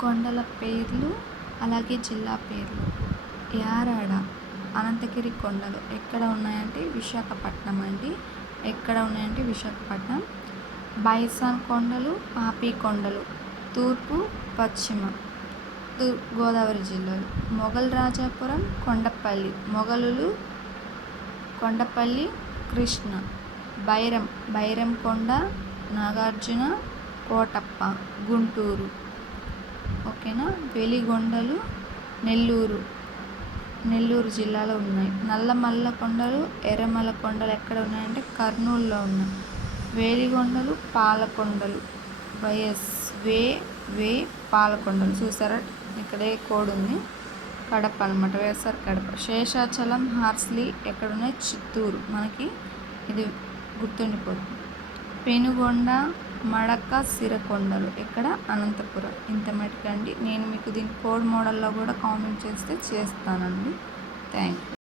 కొండల పేర్లు అలాగే జిల్లా పేర్లు. యారాడ అనంతగిరి కొండలు ఎక్కడ ఉన్నాయంటే విశాఖపట్నం అండి. ఎక్కడ ఉన్నాయంటే విశాఖపట్నం. బైసాన్ కొండలు, పాపి కొండలు తూర్పు, పశ్చిమ గోదావరి జిల్లాలు. మొఘల్ రాజాపురం, కొండపల్లి మొఘలులు, కొండపల్లి కృష్ణ. బైరం కొండ, నాగార్జున, కోటప్ప గుంటూరు. ఓకేనా. వెలిగొండలు నెల్లూరు జిల్లాలో ఉన్నాయి. నల్లమల్ల కొండలు, ఎర్రమల్ల కొండలు ఎక్కడ ఉన్నాయంటే కర్నూలులో ఉన్నాయి. వేలిగొండలు, పాలకొండలు వే పాలకొండలు చూసారా, ఇక్కడే కోడ్ ఉంది. కడప అనమాట, వైఎస్ఆర్ కడప. శేషాచలం, హార్స్లీ ఎక్కడున్నాయి? చిత్తూరు. మనకి ఇది గుర్తుండిపోతుంది. పెనుగొండ, మడక, సిరకొండలు ఎక్కడ? అనంతపురం. ఇంత మటుకండి. నేను మీకు దీని కోడ్ మోడల్లో కూడా కామెంట్ చేస్తే చేస్తానండి. Thank you.